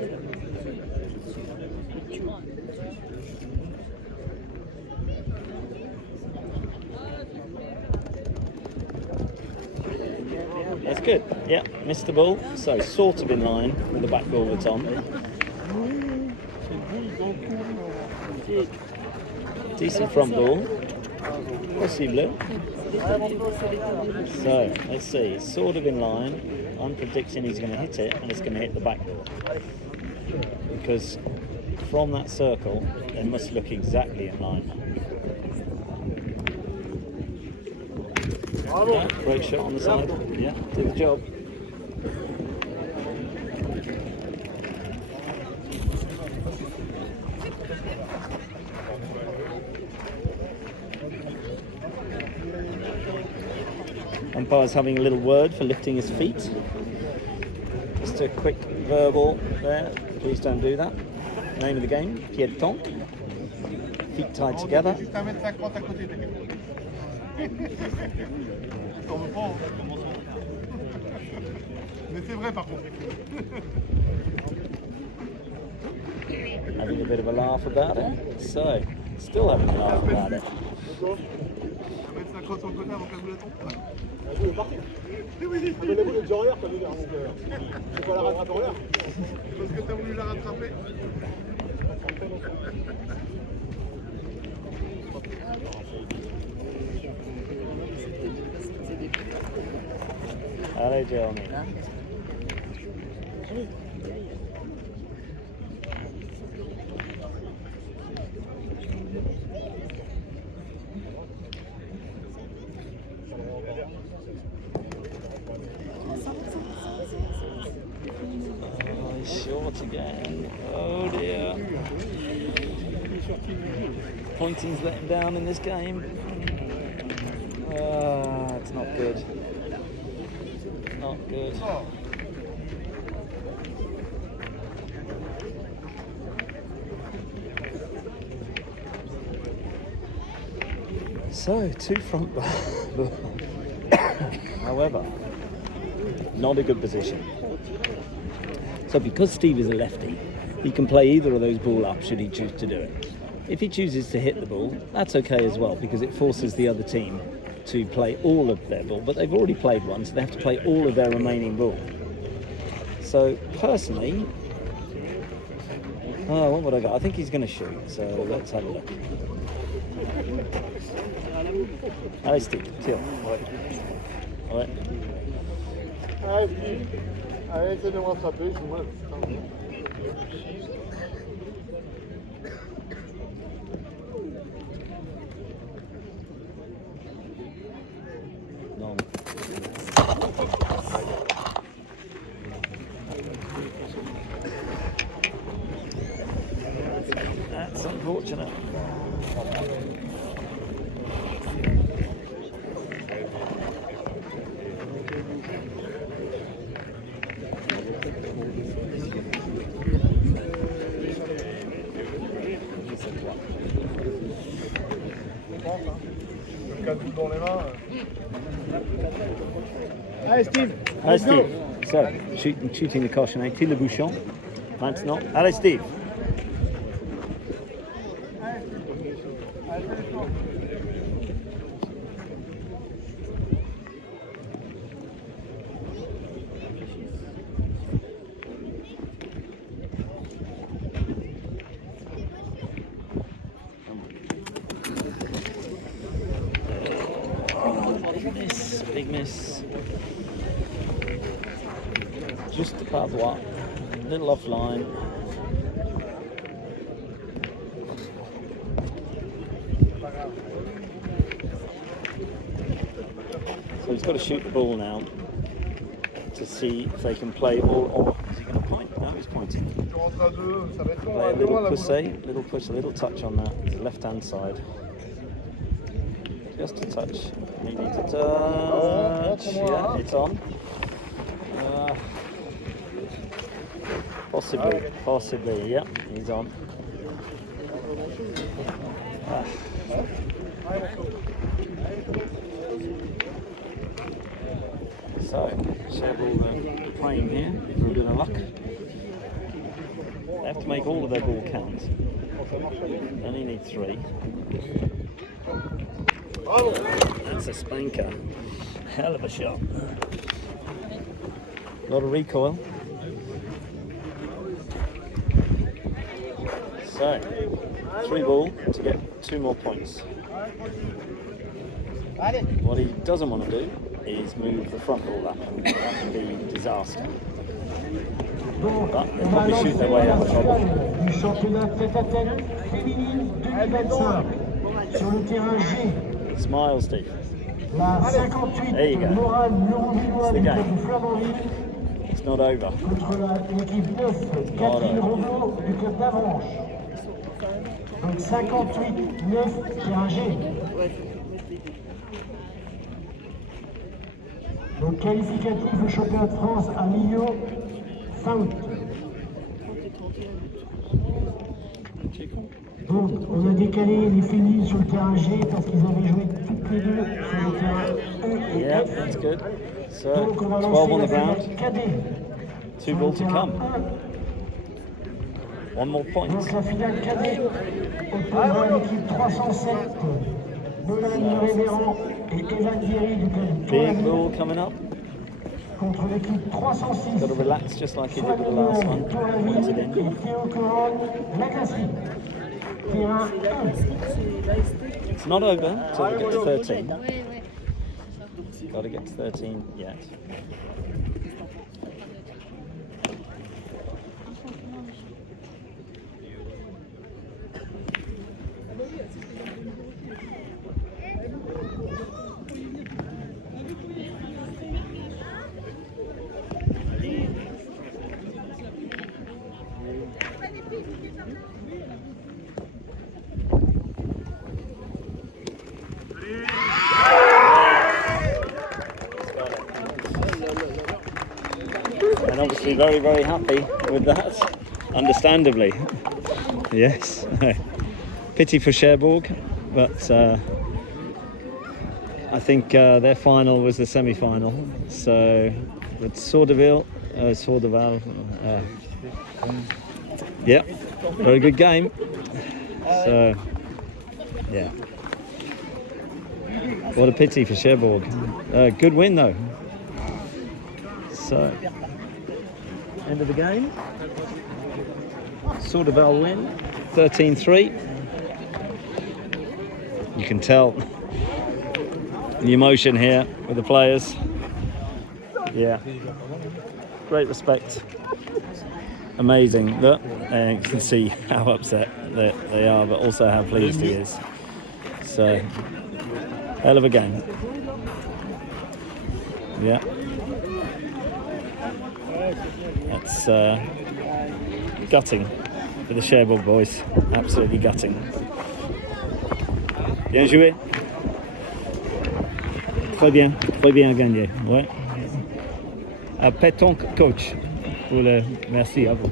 That's good. Yeah, missed the ball, so sort of in line with the back ball that's on. Decent front ball. Possible. So, let's see, it's sort of in line. I'm predicting he's going to hit it, and it's going to hit the back ball. Because from that circle, it must look exactly in line. Yeah, great shot on the side. Yeah, did the job. Umpire's having a little word for lifting his feet. Just a quick verbal there. Please don't do that. Name of the game, Petanque. Feet tied together. Juste 1m50 à côté, t'inquiète. T'en veux pas, hein. Mais c'est vrai par contre. Having a bit of a laugh about it. So, still having a laugh about it. 1m50 sur le côté avant qu'elle vous la tombe. La boule est partie. Oui. Ah, mais la boule est déjà en l'air, t'as vu, donc je peux pas la rattraper en l'air. Parce que t'as voulu la rattraper. Allez, Jeremie. Oh, he's short again. Oh dear. Pointing's let him down in this game. It's not good. Not good. So, 2 front ball. However, not a good position. So because Steve is a lefty, he can play either of those ball up should he choose to do it. If he chooses to hit the ball, that's okay as well, because it forces the other team to play all of their ball, but they've already played one, so they have to play all of their remaining ball. So personally, what would I go? I think he's going to shoot, so let's have a look. Allez Steve, tire. Ouais. Allez, Steve. Allez, essaie de me rattraper, excuse-moi. Non. That's unfortunate. Le 4 boules dans les mains. Allez, Steve. Allez Steve. So, shooting the cochonnet, tire le bouchon. Maintenant, allez Steve. Big miss. Just above what? A little offline. So he's got to shoot the ball now to see if they can play all. Is he going to point? No, he's pointing. Tu rentres à 2, ça va être long. Play a little push, a little touch on that. The left-hand side. Just a touch. He needs a touch. Yeah, it's on. Possibly, yeah, he's on. So, Chevrolet playing here for a bit of luck. They have to make all of their ball count. Only need 3. That's a spanker. Hell of a shot. A lot of recoil. So, 3 ball to get 2 more points. What he doesn't want to do is move the front ball up. That would be disaster. But they'll probably shoot their way out of trouble. Du championnat Pètanque féminine 2025 sur le terrain G. Smile, Steve. La 58, There you go. Morale Neuronvillois It's the du game. club de Flamanville It's not over. contre l'équipe 9, Catherine Robot du club d'Avranches. Donc 58-9, terrain G. Donc qualificatif au championnat de France à Millau, fin août. Donc on a décalé les féminines sur le terrain G parce qu'ils avaient joué toutes les deux sur le terrain E et Yeah, F. that's good. So, Donc on va 12 lancer on la the ground. finale cadet. 2 balls to come. 1 more point. Donc la finale cadet opposera l'équipe 307, Bolle, Révérend et Evan Thierry du club de Big Tourlaville ball coming up. contre l'équipe 306. Got to relax just like he did with the last one. Once Tourlaville et again. Théo Couronne, la Cassie. Terrain 1. It's not over until we get to 13. Got to get to 13 yet. And obviously very, very happy with that, understandably. Yes. Pity for Cherbourg, but I think their final was the semi-final. So, with Sourdeval, yeah, very good game. So, yeah. What a pity for Cherbourg. Good win though. So, end of the game. Sourdeval win, 13-3. You can tell the emotion here with the players. Yeah, great respect. Amazing. Look, and you can see how upset they are, but also how pleased he is. So, hell of a game. Yeah. That's gutting for the Cherbourg boys. Absolutely gutting. Bien joué. Très bien gagné. Ouais. Petanque coach. Merci à vous.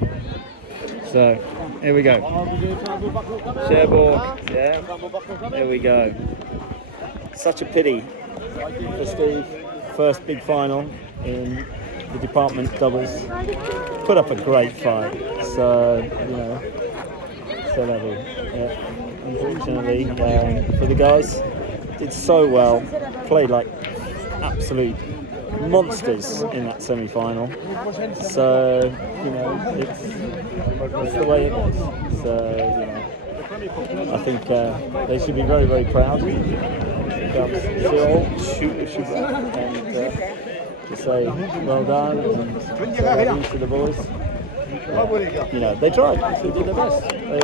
So, here we go. Cherbourg, yeah. There we go. Such a pity for Steve. First big final in the department doubles. Put up a great fight. So, you know, so lovely. Yeah. Unfortunately, for the guys, did so well. Played like absolute monsters in that semi-final. So, you know, it's the way it is. So, you know, I think they should be very, very proud. And to say well done and to the boys. You know, they tried. They did their best. They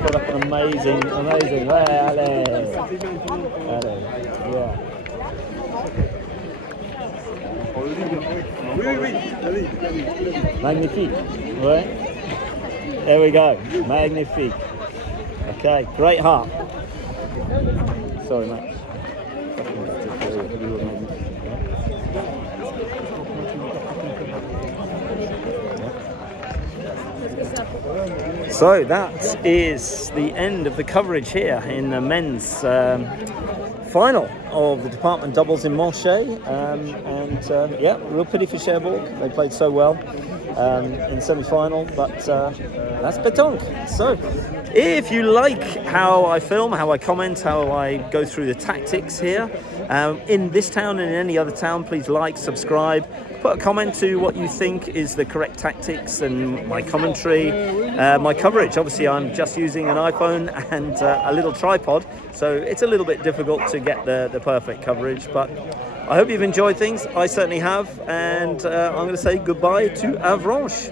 put up an amazing. Yeah. Magnifique. Ouais. There we go. Magnifique. Okay, great heart. Sorry, mate. So that is the end of the coverage here in the men's final of the department doubles in Manche, yeah, real pity for Cherbourg. They played so well in the semi-final, but that's Petanque. So if you like how I film, how I comment, how I go through the tactics here in this town and in any other town, please like, subscribe, put a comment to what you think is the correct tactics and my commentary, my coverage. Obviously I'm just using an iPhone and a little tripod, so it's a little bit difficult to get the perfect coverage, but I hope you've enjoyed things. I certainly have, and I'm going to say goodbye to Avranches.